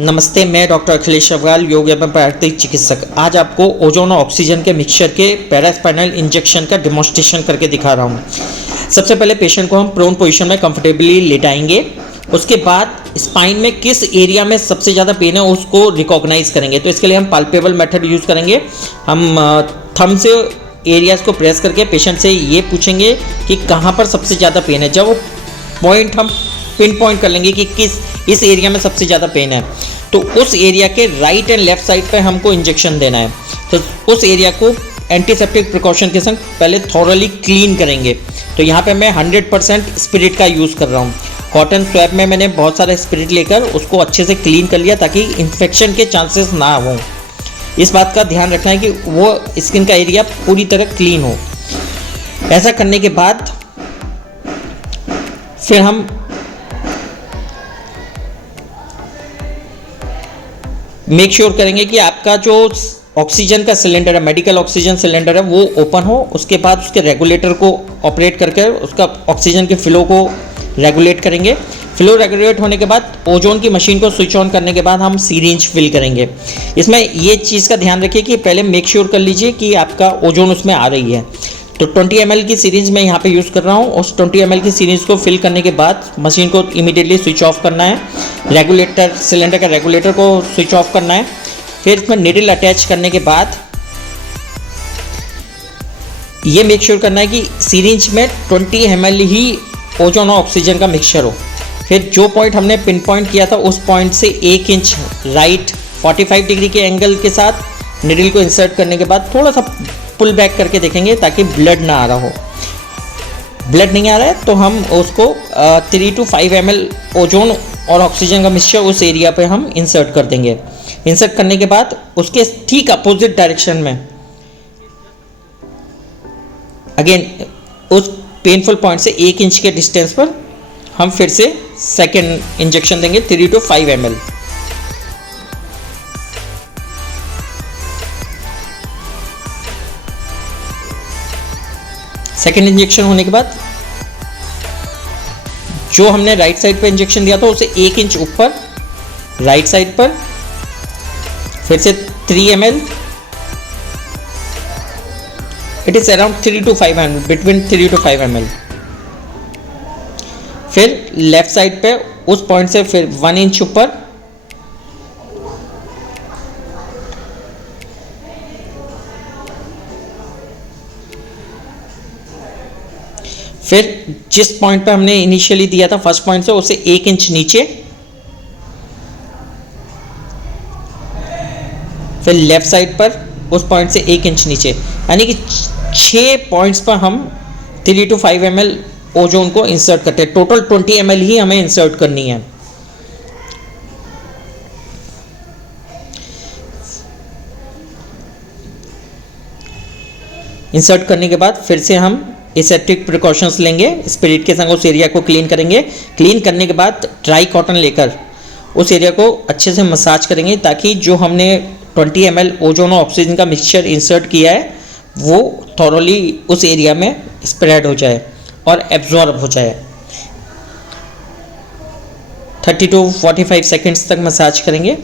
नमस्ते, मैं डॉक्टर अखिलेश अग्रवाल, योग एवं प्राकृतिक चिकित्सक। आज आपको ओजोन और ऑक्सीजन के मिक्सचर के पैरास्पाइनल इंजेक्शन का डेमोन्स्ट्रेशन करके दिखा रहा हूँ। सबसे पहले पेशेंट को हम प्रोन पोजीशन में कंफर्टेबली लेटाएंगे। उसके बाद स्पाइन में किस एरिया में सबसे ज़्यादा पेन है उसको रिकॉग्नाइज करेंगे। तो इसके लिए हम पाल्पेबल मेथड यूज़ करेंगे। हम थंब से एरियाज़ को प्रेस करके पेशेंट से ये पूछेंगे कि कहाँ पर सबसे ज़्यादा पेन है। जब वो पॉइंट हम पिन पॉइंट कर लेंगे कि इस एरिया में सबसे ज़्यादा पेन है, तो उस एरिया के राइट एंड लेफ्ट साइड पे हमको इंजेक्शन देना है। तो उस एरिया को एंटीसेप्टिक प्रिकॉशन के संग पहले थॉरली क्लीन करेंगे। तो यहाँ पे मैं 100% स्पिरिट का यूज़ कर रहा हूँ। कॉटन स्वैब में मैंने बहुत सारा स्पिरिट लेकर उसको अच्छे से क्लीन कर लिया ताकि इन्फेक्शन के चांसेस ना हों। इस बात का ध्यान रखना है कि वो स्किन का एरिया पूरी तरह क्लीन हो। ऐसा करने के बाद फिर हम मेक श्योर करेंगे कि आपका जो ऑक्सीजन का सिलेंडर है, मेडिकल ऑक्सीजन सिलेंडर है, वो ओपन हो। उसके बाद उसके रेगुलेटर को ऑपरेट करके उसका ऑक्सीजन के फ्लो को रेगुलेट करेंगे। फ्लो रेगुलेट होने के बाद ओजोन की मशीन को स्विच ऑन करने के बाद हम सीरिंज फिल करेंगे। इसमें ये चीज़ का ध्यान रखिए कि पहले मेक श्योर कर लीजिए कि आपका ओजोन उसमें आ रही है। तो 20 ml की सीरीज मैं यहाँ पे यूज़ कर रहा हूँ। उस 20 ml की सीरीज को फिल करने के बाद मशीन को इमीडिएटली स्विच ऑफ करना है। रेगुलेटर, सिलेंडर का रेगुलेटर को स्विच ऑफ करना है। फिर इसमें निडल अटैच करने के बाद ये मेक श्योर करना है कि सीरीज में 20 ml ही ओजोन और ऑक्सीजन का मिक्सचर हो। फिर जो पॉइंट हमने पिन पॉइंट किया था उस पॉइंट से 1 इंच राइट 45 डिग्री के एंगल के साथ निडल को इंसर्ट करने के बाद थोड़ा सा पुल बैक करके देखेंगे ताकि ब्लड ना आ रहा हो। ब्लड नहीं आ रहा है तो हम उसको 3 to 5 ml ओजोन और ऑक्सीजन का मिक्सचर उस एरिया पे हम इंसर्ट कर देंगे। इंसर्ट करने के बाद उसके ठीक अपोजिट डायरेक्शन में अगेन उस पेनफुल पॉइंट से 1 इंच के डिस्टेंस पर हम फिर से सेकेंड इंजेक्शन देंगे 3 to 5 ml। सेकेंड इंजेक्शन होने के बाद जो हमने राइट साइड पे इंजेक्शन दिया था उसे 1 इंच ऊपर राइट साइड पर फिर से 3 ml। It is around 3 to 5 ml, between 3 to 5 ml। फिर लेफ्ट साइड पे उस पॉइंट से फिर 1 इंच ऊपर फिर जिस पॉइंट पे हमने इनिशियली दिया था फर्स्ट पॉइंट से उसे 1 इंच नीचे, फिर लेफ्ट साइड पर उस पॉइंट से 1 इंच नीचे, यानी कि 6 पॉइंट्स पर हम 3 to 5 ml ओजोन को इंसर्ट करते हैं। टोटल 20 ml ही हमें इंसर्ट करनी है। इंसर्ट करने के बाद फिर से हम एसेप्टिक प्रिकॉशंस लेंगे। स्पिरिट के संग उस एरिया को क्लीन करेंगे। क्लीन करने के बाद ड्राई कॉटन लेकर उस एरिया को अच्छे से मसाज करेंगे ताकि जो हमने 20 ml ओजोन और ऑक्सीजन का मिक्सचर इंसर्ट किया है वो थॉरली उस एरिया में स्प्रेड हो जाए और एब्जॉर्ब हो जाए। 30 to 45 सेकेंड्स तक मसाज करेंगे।